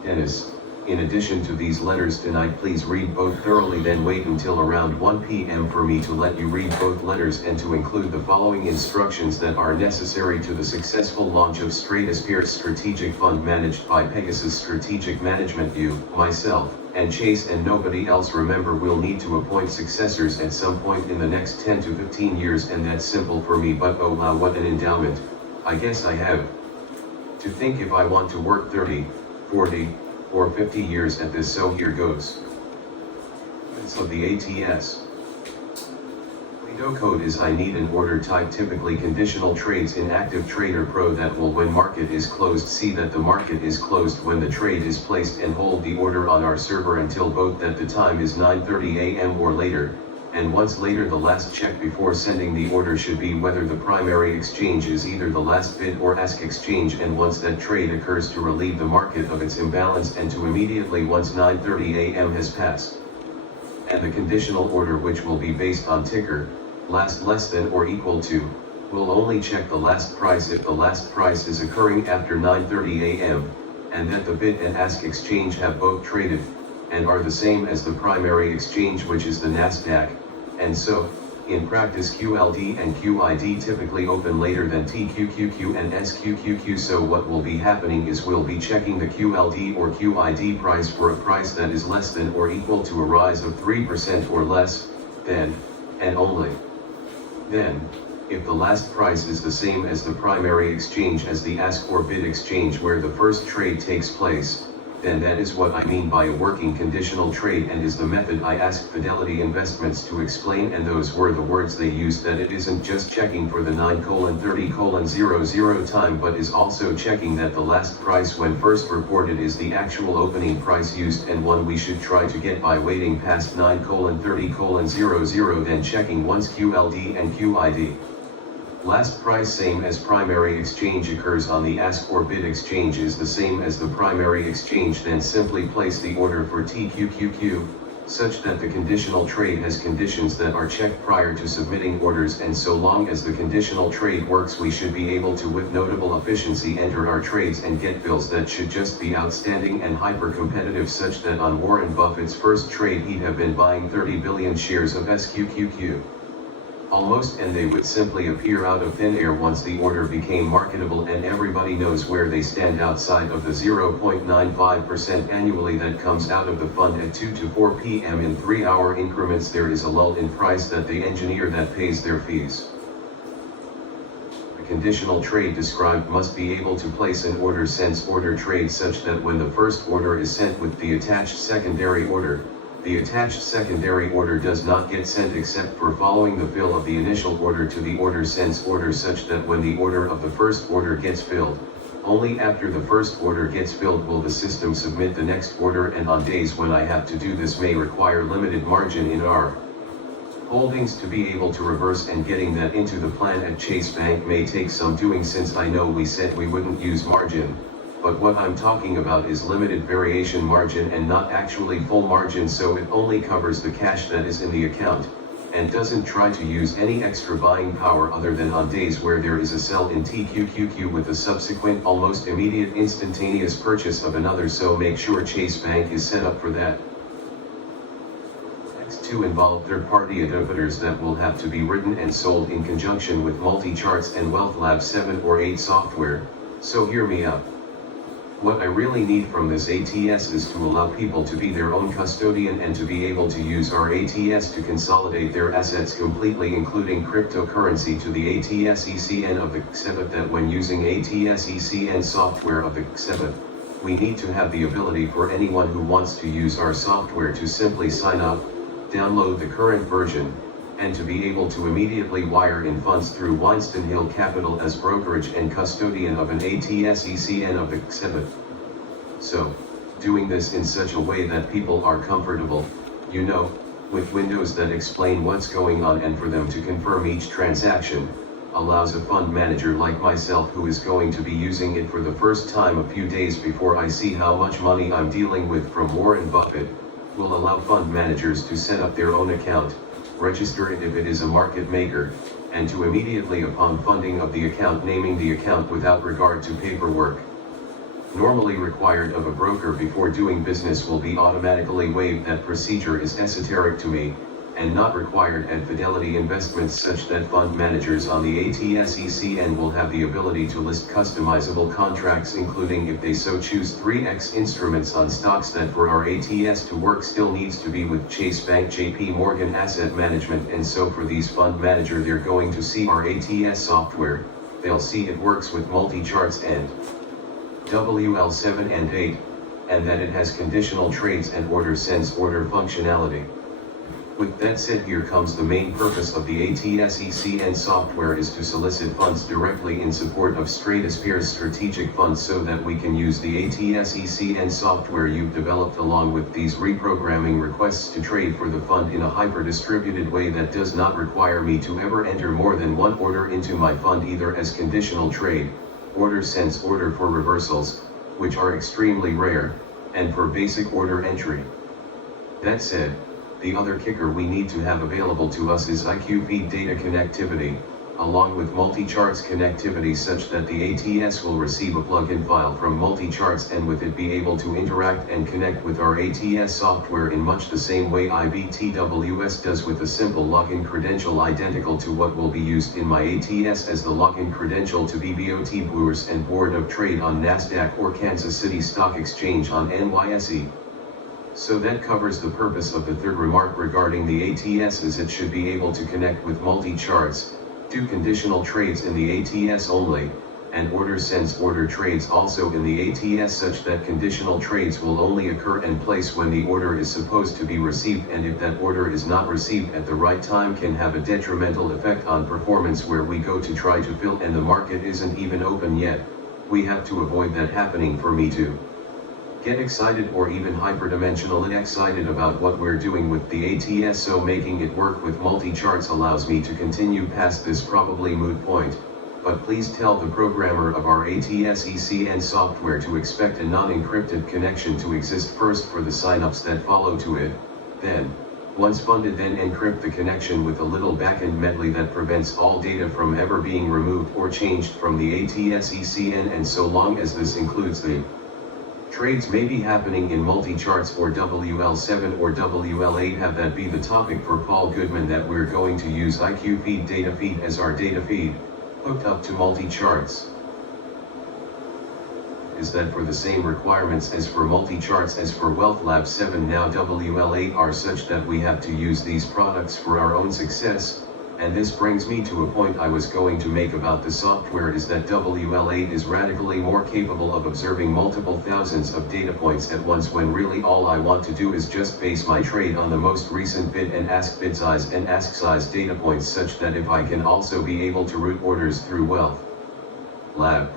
Dennis, in addition to these letters tonight, please read both thoroughly, then wait until around 1 p.m. for me to let you read both letters and to include the following instructions that are necessary to the successful launch of Stratosphere Strategic Fund managed by Pegasus Strategic Management Beau, myself, and Chase, and nobody else. Remember, we'll need to appoint successors at some point in the next 10 to 15 years, and that's simple for me, but oh wow, what an endowment. I guess I have to think if I want to work 30, 40, or 50 years at this, so here goes. So the ATS. Window code is I need an order type, typically conditional trades in Active Trader Pro, that will, when market is closed, see that the market is closed when the trade is placed, and hold the order on our server until both that the time is 9:30 a.m. or later, and once later the last check before sending the order should be whether the primary exchange is either the last bid or ask exchange, and once that trade occurs to relieve the market of its imbalance, and to immediately once 9:30 a.m. has passed. And the conditional order, which will be based on ticker, last less than or equal to, will only check the last price if the last price is occurring after 9:30 a.m., and that the bid and ask exchange have both traded, and are the same as the primary exchange, which is the NASDAQ. And so, in practice, QLD and QID typically open later than TQQQ and SQQQ, so what will be happening is we'll be checking the QLD or QID price for a price that is less than or equal to a rise of 3% or less, then, and only then, if the last price is the same as the primary exchange as the ask or bid exchange where the first trade takes place, then that is what I mean by a working conditional trade, and is the method I asked Fidelity Investments to explain, and those were the words they used, that it isn't just checking for the 9:30:00 time, but is also checking that the last price when first reported is the actual opening price used, and one we should try to get by waiting past 9:30:00, then checking once QLD and QID. Last price same as primary exchange occurs on the ask or bid exchange is the same as the primary exchange, then simply place the order for TQQQ, such that the conditional trade has conditions that are checked prior to submitting orders, and so long as the conditional trade works, we should be able to with notable efficiency enter our trades and get bills that should just be outstanding and hyper competitive, such that on Warren Buffett's first trade he'd have been buying 30 billion shares of SQQQ. Almost, and they would simply appear out of thin air once the order became marketable, and everybody knows where they stand outside of the 0.95% annually that comes out of the fund at 2 to 4 p.m. in 3-hour increments. There is a lull in price that the engineer that pays their fees. The conditional trade described must be able to place an order sense order trade such that when the first order is sent with the attached secondary order, the attached secondary order does not get sent except for following the fill of the initial order to the order sense order, such that when the order of the first order gets filled, only after the first order gets filled will the system submit the next order, and on days when I have to do this may require limited margin in our holdings to be able to reverse, and getting that into the plan at Chase Bank may take some doing, since I know we said we wouldn't use margin. But what I'm talking about is limited variation margin and not actually full margin, so it only covers the cash that is in the account, and doesn't try to use any extra buying power other than on days where there is a sell in TQQQ with a subsequent almost immediate instantaneous purchase of another, so make sure Chase Bank is set up for that. Next two involve third-party adapters that will have to be written and sold in conjunction with multi-charts and Wealth Lab 7 or 8 software, so hear me out. What I really need from this ATS is to allow people to be their own custodian and to be able to use our ATS to consolidate their assets completely, including cryptocurrency, to the ATS ECN of the KCSEBBOT, that when using ATS ECN software of the KCSEBBOT, we need to have the ability for anyone who wants to use our software to simply sign up, download the current version, and to be able to immediately wire in funds through Winston Hill Capital as brokerage and custodian of an ATS ECN of the KCSEBBOT. So, doing this in such a way that people are comfortable, with windows that explain what's going on and for them to confirm each transaction, allows a fund manager like myself, who is going to be using it for the first time a few days before I see how much money I'm dealing with from Warren Buffett, will allow fund managers to set up their own account, register it if it is a market maker, and to immediately upon funding of the account naming the account without regard to paperwork normally required of a broker before doing business will be automatically waived. That procedure is esoteric to me, and not required at Fidelity Investments, such that fund managers on the ATS ECN will have the ability to list customizable contracts, including, if they so choose, 3x instruments on stocks. That for our ATS to work still needs to be with Chase Bank, JP Morgan Asset Management, and so for these fund manager, they're going to see our ATS software, they'll see it works with multi-charts and WL7 and 8, and that it has conditional trades and order sense order functionality. With that said, here comes the main purpose of the ATS ECN software, is to solicit funds directly in support of Stratosphere's strategic funds, so that we can use the ATS ECN software you've developed along with these reprogramming requests to trade for the fund in a hyper-distributed way that does not require me to ever enter more than one order into my fund, either as conditional trade, order sense order for reversals, which are extremely rare, and for basic order entry. That said, the other kicker we need to have available to us is IQ feed data connectivity, along with multi-charts connectivity, such that the ATS will receive a plugin file from multi-charts and with it be able to interact and connect with our ATS software in much the same way IBTWS does, with a simple login credential identical to what will be used in my ATS as the login credential to BBOT, Bwourse and Board of Trade on NASDAQ or Kansas City Stock Exchange on NYSE. So that covers the purpose of the third remark regarding the ATS, is it should be able to connect with multi-charts, do conditional trades in the ATS only, and order sense order trades also in the ATS, such that conditional trades will only occur and place when the order is supposed to be received, and if that order is not received at the right time can have a detrimental effect on performance, where we go to try to fill and the market isn't even open yet. We have to avoid that happening for me to get excited or even hyperdimensionally excited about what we're doing with the ATS, so making it work with multi-charts allows me to continue past this probably moot point. But please tell the programmer of our ATS ECN software to expect a non-encrypted connection to exist first for the signups that follow to it. Then, once funded, then encrypt the connection with a little backend medley that prevents all data from ever being removed or changed from the ATS ECN, and so long as this includes the trades may be happening in multi-charts or WL7 or WL8, have that be the topic for Paul Goodman, that we're going to use IQ feed data feed as our data feed, hooked up to multi-charts. Is that for the same requirements as for multi-charts as for Wealth Lab 7 now WL8 are such that we have to use these products for our own success. And this brings me to a point I was going to make about the software, is that WL8 is radically more capable of observing multiple thousands of data points at once, when really all I want to do is just base my trade on the most recent bid and ask bid size and ask size data points, such that if I can also be able to route orders through Wealth Lab,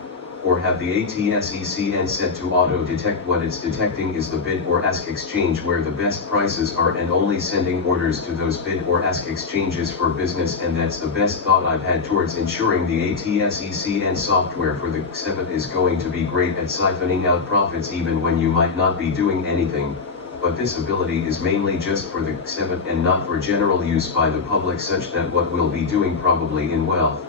or have the ATS ECN set to auto-detect what it's detecting is the bid or ask exchange where the best prices are, and only sending orders to those bid or ask exchanges for business. And that's the best thought I've had towards ensuring the ATS ECN software for the KCSEBBOT is going to be great at siphoning out profits even when you might not be doing anything. But this ability is mainly just for the KCSEBBOT and not for general use by the public, such that what we'll be doing probably in Wealth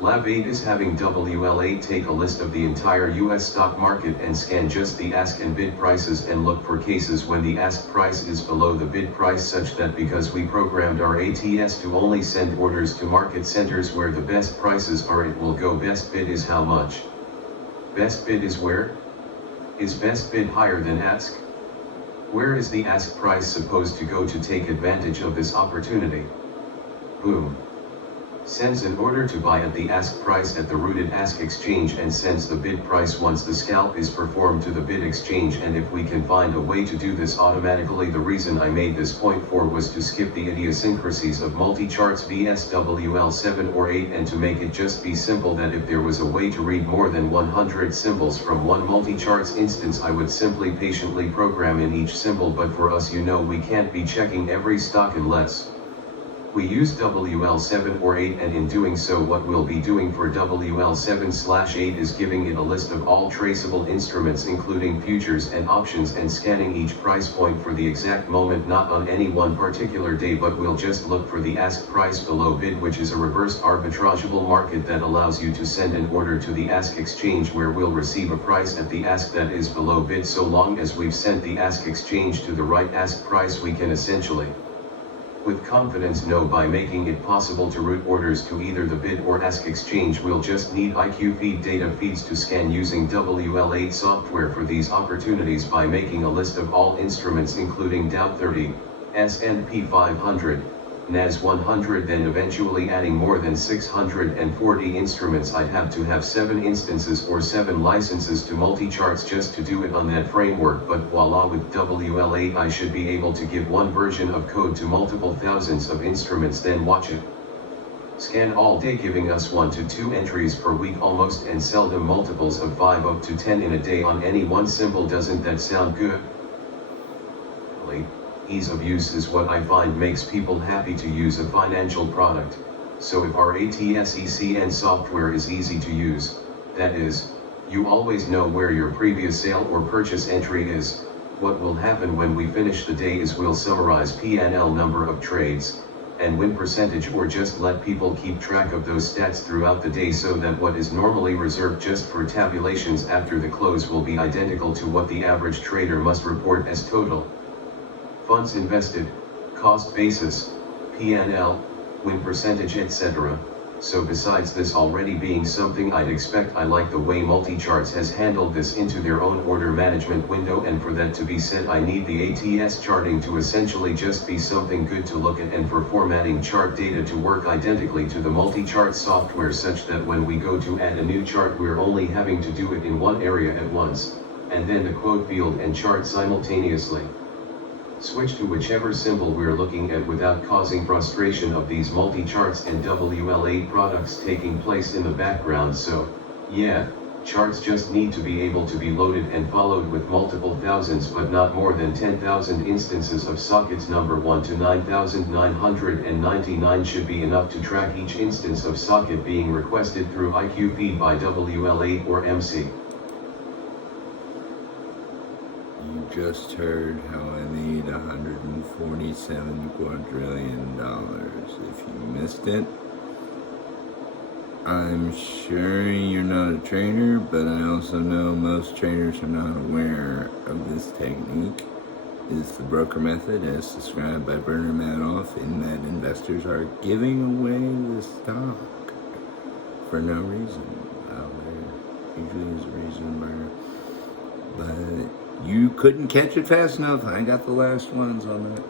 Lab 8 is having WL8 take a list of the entire US stock market and scan just the ask and bid prices and look for cases when the ask price is below the bid price, such that because we programmed our ATS to only send orders to market centers where the best prices are, it will go best bid is how much. Best bid is where? Is best bid higher than ask? Where is the ask price supposed to go to take advantage of this opportunity? Boom. Sends an order to buy at the ask price at the rooted ask exchange and sends the bid price once the scalp is performed to the bid exchange, and if we can find a way to do this automatically. The reason I made this point for was to skip the idiosyncrasies of multi-charts vs WL7 or 8 and to make it just be simple, that if there was a way to read more than 100 symbols from one multi-charts instance, I would simply patiently program in each symbol, but for us, you know, we can't be checking every stock unless we use WL7 or 8, and in doing so what we'll be doing for WL7/8 is giving it a list of all traceable instruments including futures and options and scanning each price point for the exact moment, not on any one particular day, but we'll just look for the ask price below bid, which is a reverse arbitrageable market that allows you to send an order to the ask exchange where we'll receive a price at the ask that is below bid. So long as we've sent the ask exchange to the right ask price, we can essentially with confidence know by making it possible to route orders to either the bid or ask exchange. We'll just need IQ feed data feeds to scan using WL8 software for these opportunities by making a list of all instruments including Dow 30, S&P 500, NAS 100, then eventually adding more than 640 instruments. I'd have to have 7 instances or 7 licenses to multi-charts just to do it on that framework, but voila, with WL8 I should be able to give one version of code to multiple thousands of instruments, then watch it scan all day, giving us 1 to 2 entries per week almost, and seldom multiples of 5 up to 10 in a day on any one symbol. Doesn't that sound good? Ease of use is what I find makes people happy to use a financial product. So if our ATS ECN software is easy to use, that is, you always know where your previous sale or purchase entry is, what will happen when we finish the day is we'll summarize P&L number of trades, and win percentage, or just let people keep track of those stats throughout the day, so that what is normally reserved just for tabulations after the close will be identical to what the average trader must report as total funds invested, cost basis, P&L, win percentage, etc. So besides this already being something I'd expect, I like the way multi-charts has handled this into their own order management window, and for that to be said, I need the ATS charting to essentially just be something good to look at, and for formatting chart data to work identically to the multi-chart software, such that when we go to add a new chart we're only having to do it in one area at once, and then the quote field and chart simultaneously. Switch to whichever symbol we're looking at without causing frustration of these multi-charts and WL8 products taking place in the background. So, yeah, charts just need to be able to be loaded and followed with multiple thousands but not more than 10,000 instances of sockets. Number 1 to 9,999 should be enough to track each instance of socket being requested through IQ feed by WL8 or MC. You just heard how I made $147 quadrillion. If you missed it, I'm sure you're not a trader, but I also know most traders are not aware of this technique. It's the broker method as described by Bernard Madoff, in that investors are giving away the stock for no reason. Well, there usually is a reason, Bernard. But you couldn't catch it fast enough. I got the last ones on that.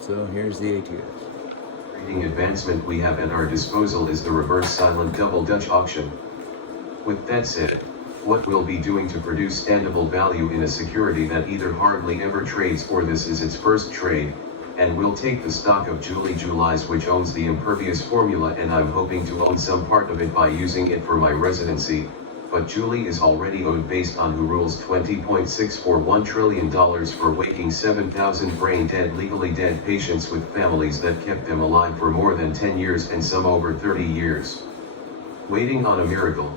So here's the ATS. Trading advancement we have at our disposal is the reverse silent double Dutch auction. With that said, what we'll be doing to produce standable value in a security that either hardly ever trades or this is its first trade, and we'll take the stock of Julie Julies, which owns the Impervious formula, and I'm hoping to own some part of it by using it for my residency. But Julie is already owed based on who rules $20.641 trillion for waking 7,000 brain-dead, legally dead patients with families that kept them alive for more than 10 years and some over 30 years. Waiting on a miracle.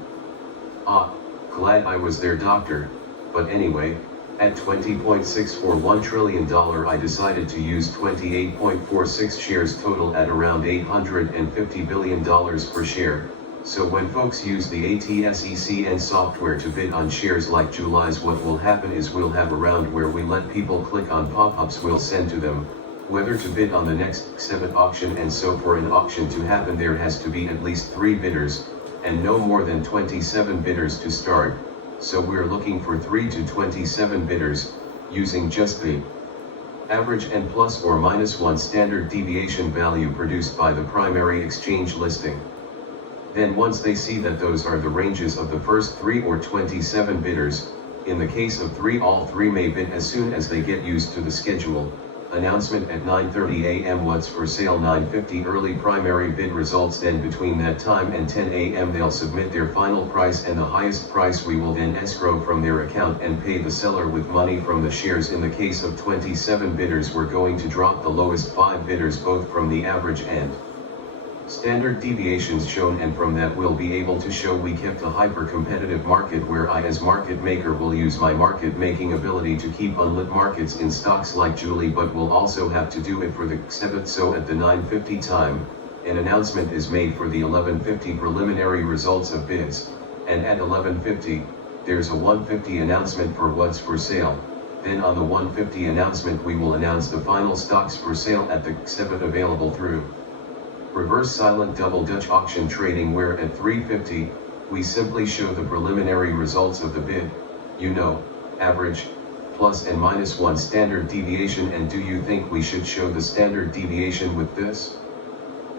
Glad I was their doctor. But anyway, at $20.641 trillion I decided to use 28.46 shares total at around $850 billion per share. So when folks use the ATS ECN software to bid on shares like July's, what will happen is we'll have a round where we let people click on pop-ups we'll send to them, whether to bid on the next KCSEBBOT auction, and so for an auction to happen there has to be at least 3 bidders, and no more than 27 bidders to start. so we're looking for 3 to 27 bidders, using just the average and plus or minus 1 standard deviation value produced by the primary exchange listing. Then once they see that those are the ranges of the first 3 or 27 bidders, in the case of 3 all 3 may bid as soon as they get used to the schedule. Announcement at 9:30 a.m. what's for sale 9:50 early primary bid results, then between that time and 10 a.m. they'll submit their final price and the highest price we will then escrow from their account and pay the seller with money from the shares. In the case of 27 bidders we're going to drop the lowest 5 bidders both from the average and standard deviations shown, and from that we'll be able to show we kept a hyper-competitive market where I as market maker will use my market making ability to keep unlit markets in stocks like Julie, but we'll also have to do it for the KCSEBBOT. So at the 9:50 time, an announcement is made for the 11:50 preliminary results of bids, and at 11:50, there's a 1:50 announcement for what's for sale. Then on the 1:50 announcement we will announce the final stocks for sale at the KCSEBBOT available through reverse silent double Dutch auction trading, where at 3:50, we simply show the preliminary results of the bid, average, plus and minus 1 standard deviation. And do you think we should show the standard deviation with this?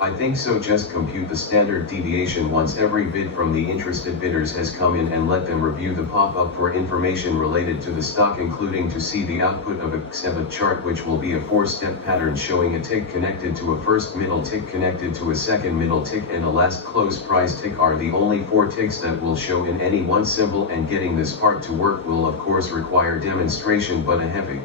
I think so. Just compute the standard deviation once every bid from the interested bidders has come in and let them review the pop-up for information related to the stock, including to see the output of a KCSEBBOT chart, which will be a 4-step pattern showing a tick connected to a first middle tick connected to a second middle tick and a last close price tick are the only 4 ticks that will show in any one symbol. And getting this part to work will of course require demonstration, but a heavy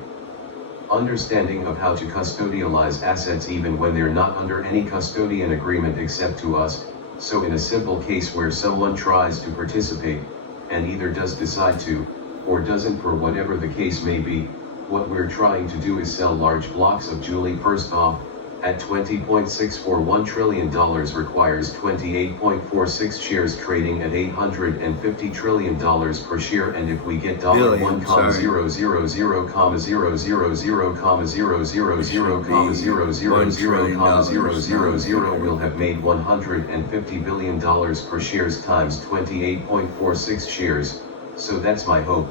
understanding of how to custodialize assets even when they're not under any custodian agreement except to us. So in a simple case where someone tries to participate, and either does decide to, or doesn't for whatever the case may be, what we're trying to do is sell large blocks of Julie. First off, at $20.641 trillion requires 28.46 shares trading at $850 trillion per share, and if we get $1,000,000,000,000,000,000,000,000,000 we'll have made $150 billion per shares times 28.46 shares, so that's my hope.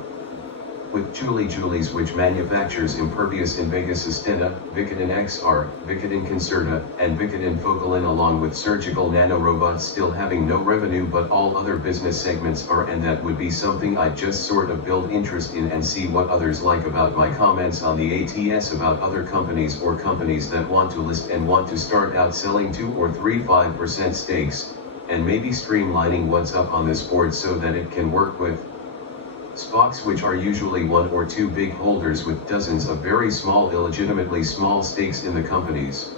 With Julie's, which manufactures Impervious in Vegas Estena, Vicodin XR, Vicodin Concerta, and Vicodin Focalin, along with surgical nanorobots, still having no revenue, but all other business segments are, and that would be something I'd just sort of build interest in and see what others like about my comments on the ATS about other companies or companies that want to list and want to start out selling 2 or 3 5% stakes, and maybe streamlining what's up on this board so that it can work with SPOCs, which are usually 1 or 2 big holders with dozens of very small, illegitimately small stakes in the companies.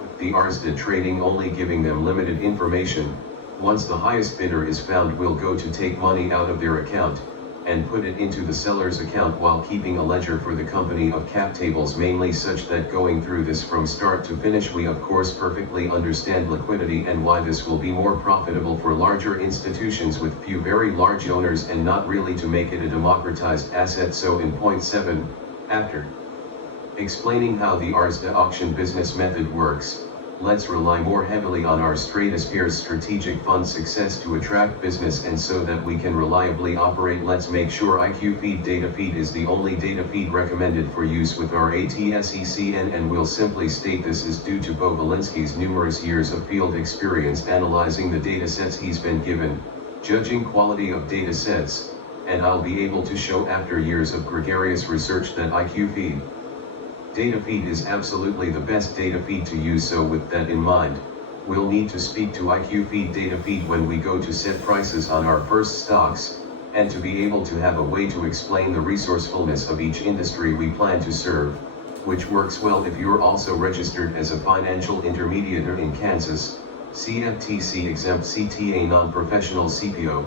With the RSD trading only giving them limited information, once the highest bidder is found we'll go to take money out of their account, and put it into the seller's account while keeping a ledger for the company of cap tables, mainly such that going through this from start to finish we of course perfectly understand liquidity and why this will be more profitable for larger institutions with few very large owners and not really to make it a democratized asset. So in point 7, after explaining how the RSDA auction business method works, let's rely more heavily on our Stratosphere's strategic fund success to attract business, and so that we can reliably operate, let's make sure IQFeed data feed is the only data feed recommended for use with our ATS ECN, and we'll simply state this is due to Bo Valinsky's numerous years of field experience analyzing the data sets he's been given, judging quality of data sets, and I'll be able to show after years of gregarious research that IQFeed data feed is absolutely the best data feed to use. So with that in mind, we'll need to speak to IQFeed data feed when we go to set prices on our first stocks, and to be able to have a way to explain the resourcefulness of each industry we plan to serve, which works well if you're also registered as a financial intermediator in Kansas, CFTC exempt CTA non-professional CPO,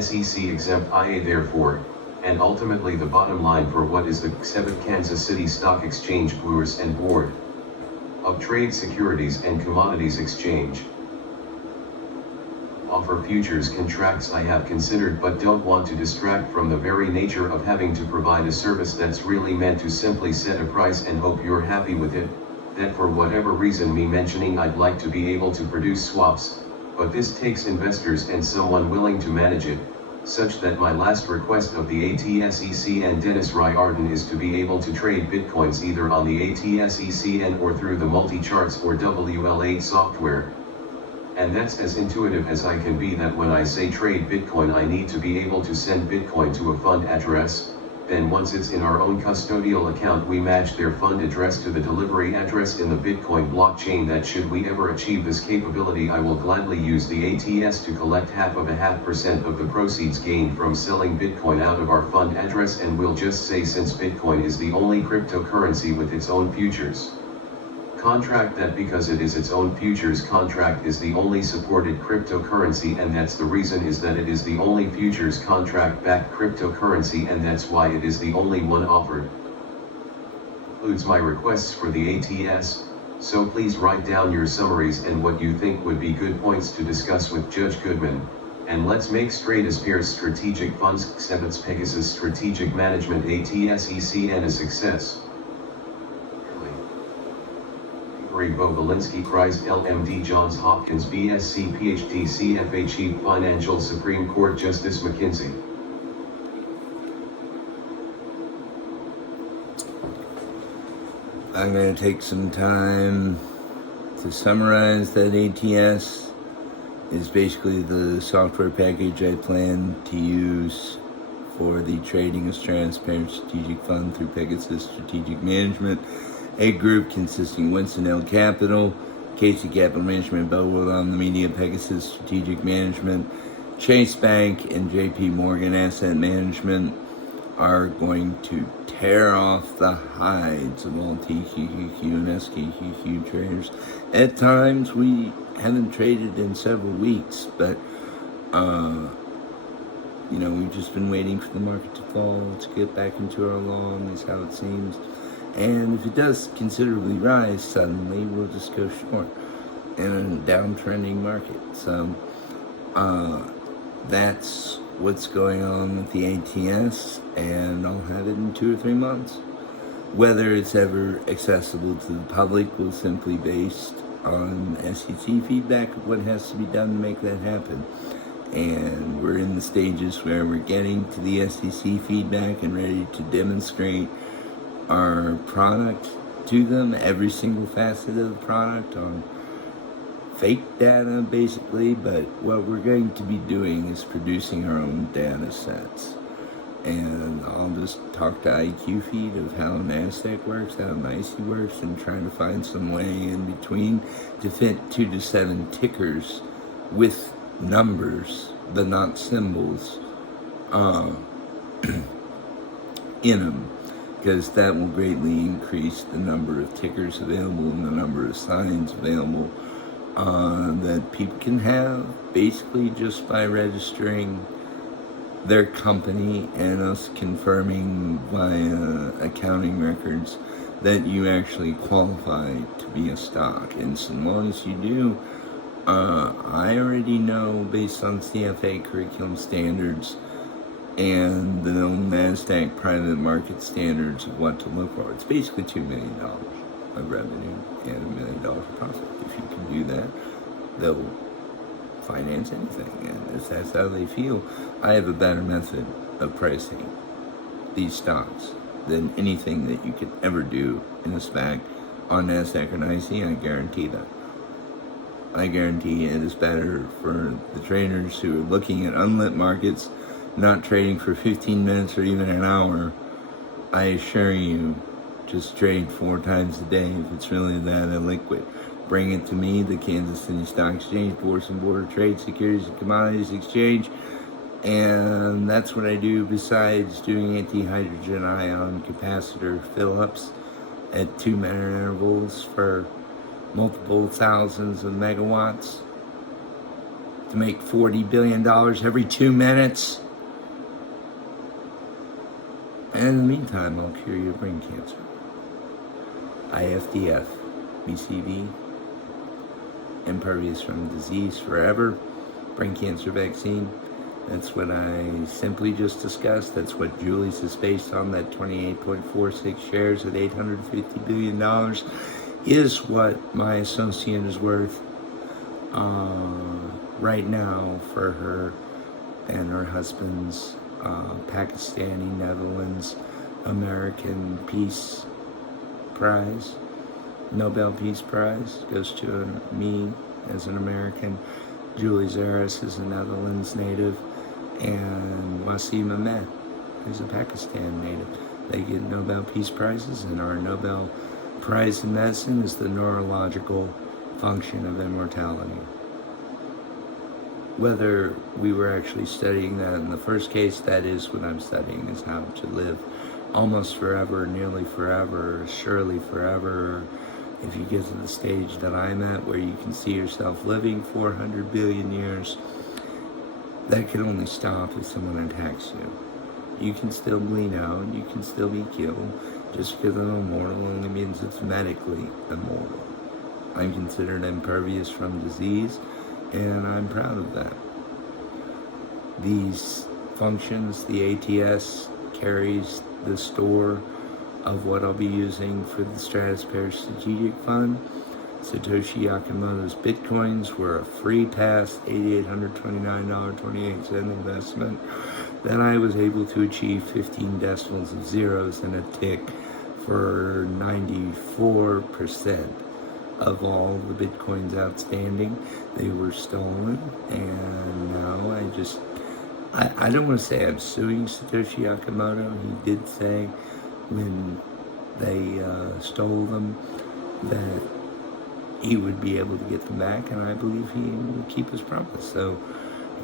SEC exempt IA therefore, and ultimately the bottom line for what is the KCSEBBOT Kansas City Stock Exchange Bwourse and Bwoard of Trade Securities and Commodities Exchange. Offer futures contracts I have considered but don't want to distract from the very nature of having to provide a service that's really meant to simply set a price and hope you're happy with it, that for whatever reason me mentioning I'd like to be able to produce swaps, but this takes investors and someone willing to manage it, such that my last request of the ATSEC and Dennis Riordan is to be able to trade bitcoins either on the ATSECN or through the multi-charts or WL8 software. And that's as intuitive as I can be, that when I say trade bitcoin I need to be able to send bitcoin to a fund address. Then once it's in our own custodial account we match their fund address to the delivery address in the Bitcoin blockchain. That should we ever achieve this capability, I will gladly use the ATS to collect 0.5% of the proceeds gained from selling Bitcoin out of our fund address, and we'll just say since Bitcoin is the only cryptocurrency with its own futures contract, that because it is its own futures contract is the only supported cryptocurrency, and that's the reason is that it is the only futures contract backed cryptocurrency, and that's why it is the only one offered. Includes my requests for the ATS, so please write down your summaries and what you think would be good points to discuss with Judge Goodman, and let's make straight as Pierce Strategic Funds KCSEBBOT Pegasus Strategic Management ATSECN a success. Beau Valinsky Christ LMD Johns Hopkins BSc PhD CFA Chief Financial Supreme Court Justice McKinsey. I'm going to take some time to summarize that ATS. Is basically the software package I plan to use for the trading as transparent strategic fund through Pegasus Strategic Management, a group consisting of Winston L. Capital, KC Capital Management, Beau World Omnimedia, Pegasus Strategic Management, Chase Bank, and JP Morgan Asset Management are going to tear off the hides of all TQQQ and SQQQ traders. At times, we haven't traded in several weeks, but, we've just been waiting for the market to fall to get back into our long, is how it seems. And if it does considerably rise suddenly, we'll just go short in a downtrending market. So that's what's going on with the ATS, and I'll have it in 2 or 3 months. Whether it's ever accessible to the public will simply be based on SEC feedback of what has to be done to make that happen. And we're in the stages where we're getting to the SEC feedback and ready to demonstrate our product to them, every single facet of the product on fake data basically, but what we're going to be doing is producing our own data sets. And I'll just talk to IQ feed of how NASDAQ works, how NYSE works, and try to find some way in between to fit 2 to 7 tickers with numbers, but not symbols, in them. Because that will greatly increase the number of tickers available and the number of signs available that people can have, basically just by registering their company and us confirming via accounting records that you actually qualify to be a stock. And so long as you do, I already know based on CFA curriculum standards and the NASDAQ private market standards of what to look for. It's basically $2 million of revenue and $1 million of profit. If you can do that, they'll finance anything. And if that's how they feel, I have a better method of pricing these stocks than anything that you could ever do in a SPAC on NASDAQ or NYSE. I guarantee that. I guarantee it is better for the traders who are looking at unlit markets, not trading for 15 minutes or even an hour. I assure you, just trade 4 times a day if it's really that illiquid. Bring it to me, the Kansas City Stock Exchange, Bwourse and Bwoard Trade Securities and Commodities Exchange, and that's what I do besides doing anti-hydrogen ion capacitor fill-ups at 2-minute intervals for multiple thousands of megawatts to make $40 billion every 2 minutes. And in the meantime, I'll cure your brain cancer. IFDFBCV, Impervious from disease forever, brain cancer vaccine. That's what I simply just discussed. That's what Julie's is based on. That 28.46 shares at $850 billion is what my associate is worth right now for her and her husband's Pakistani, Netherlands, American Peace Prize, Nobel Peace Prize, goes to me as an American. Julie Zaris is a Netherlands native, and Wasim Ahmed is a Pakistan native. They get Nobel Peace Prizes, and our Nobel Prize in Medicine is the neurological function of immortality. Whether we were actually studying that in the first case, that is what I'm studying, is how to live almost forever, nearly forever, surely forever. If you get to the stage that I'm at, where you can see yourself living 400 billion years, that can only stop if someone attacks you. You can still bleed out, you can still be killed. Just because I'm immortal only means it's medically immortal. I'm considered impervious from disease, and I'm proud of that. These functions, the ATS carries the store of what I'll be using for the Stratosphere Strategic Fund. Satoyshi Yakomoto's Bitcoins were a free pass, $829.28 investment that I was able to achieve 15 decimals of zeros and a tick for 94% of all the Bitcoins outstanding. They were stolen, and now I don't want to say I'm suing Satoshi Yakomoto. He did say when they stole them that he would be able to get them back, and I believe he will keep his promise. So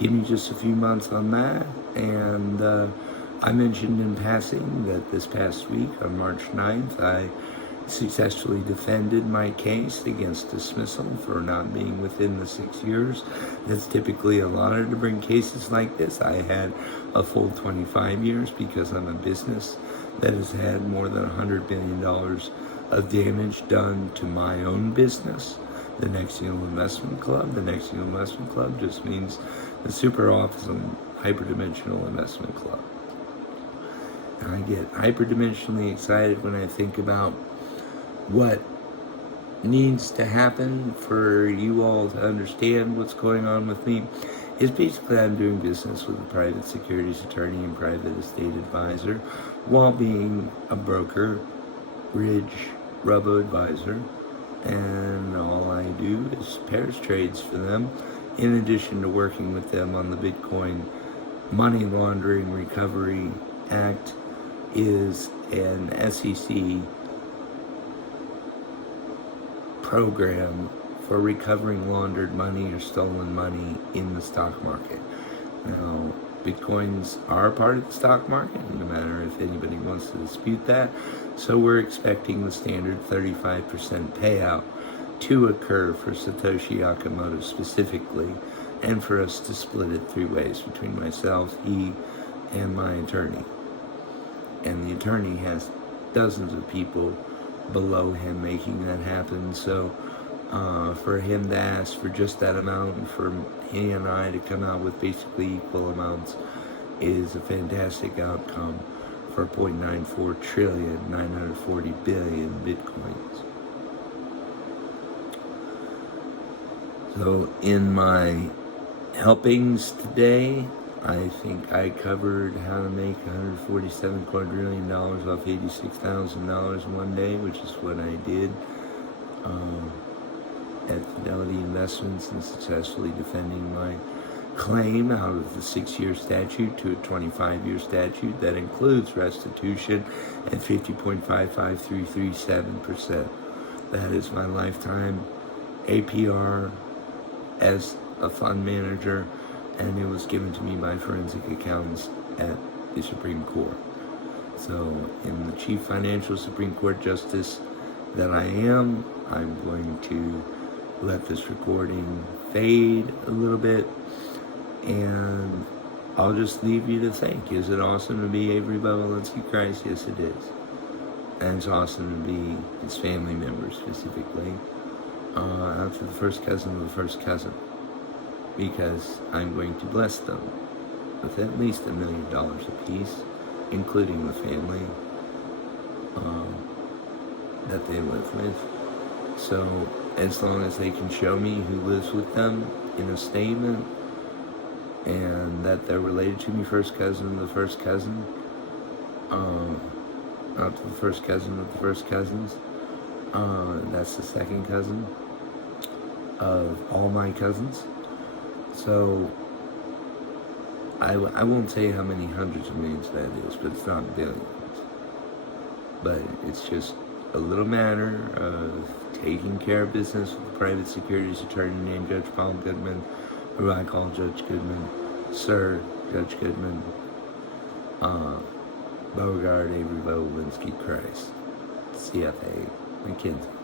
give me just a few months on that. And I mentioned in passing that this past week, on March 9th, I successfully defended my case against dismissal for not being within the 6 years. That's typically allotted to bring cases like this. I had a full 25 years because I'm a business that has had more than $100 billion of damage done to my own business, the Nexial Investment Club. The Nexial Investment Club just means the super awesome hyperdimensional investment club. And I get hyperdimensionally excited when I think about what needs to happen for you all to understand what's going on with me. Is basically I'm doing business with a private securities attorney and private estate advisor while being a broker, bridge, robo-advisor, and all I do is pairs trades for them, in addition to working with them on the Bitcoin Money Laundering Recovery Act. Is an SEC program for recovering laundered money or stolen money in the stock market. Now, Bitcoins are part of the stock market, no matter if anybody wants to dispute that. So we're expecting the standard 35% payout to occur for Satoshi Yakomoto specifically, and for us to split it 3 ways between myself, he, and my attorney. And the attorney has dozens of people below him making that happen. So for him to ask for just that amount, and for he and I to come out with basically equal amounts, is a fantastic outcome for 0.94 trillion, 940 billion Bitcoins. So in my helpings today, I think I covered how to make $147 quadrillion off $86,000 in one day, which is what I did at Fidelity Investments, and successfully defending my claim out of the 6-year statute to a 25-year statute that includes restitution at 50.55337%. That is my lifetime APR as a fund manager, and it was given to me by forensic accountants at the Supreme Court. So, in the Chief Financial Supreme Court Justice that I am, I'm going to let this recording fade a little bit, and I'll just leave you to think, is it awesome to be Avery Bowelinsky Christ? Yes, it is. And it's awesome to be his family members, specifically, out to the first cousin of the first cousin, because I'm going to bless them with at least $1 million apiece, including the family that they live with. So as long as they can show me who lives with them in a statement, and that they're related to me first cousin of the first cousin, not to the first cousin of the first cousins, that's the second cousin of all my cousins. So I won't say how many hundreds of millions that is, but it's not billions. But it's just a little matter of taking care of business with a private securities attorney named Judge Paul Goodman, who I call Judge Goodman, Sir Judge Goodman, Bwoard, Avery, Linsky, Christ, CFA, McKinsey.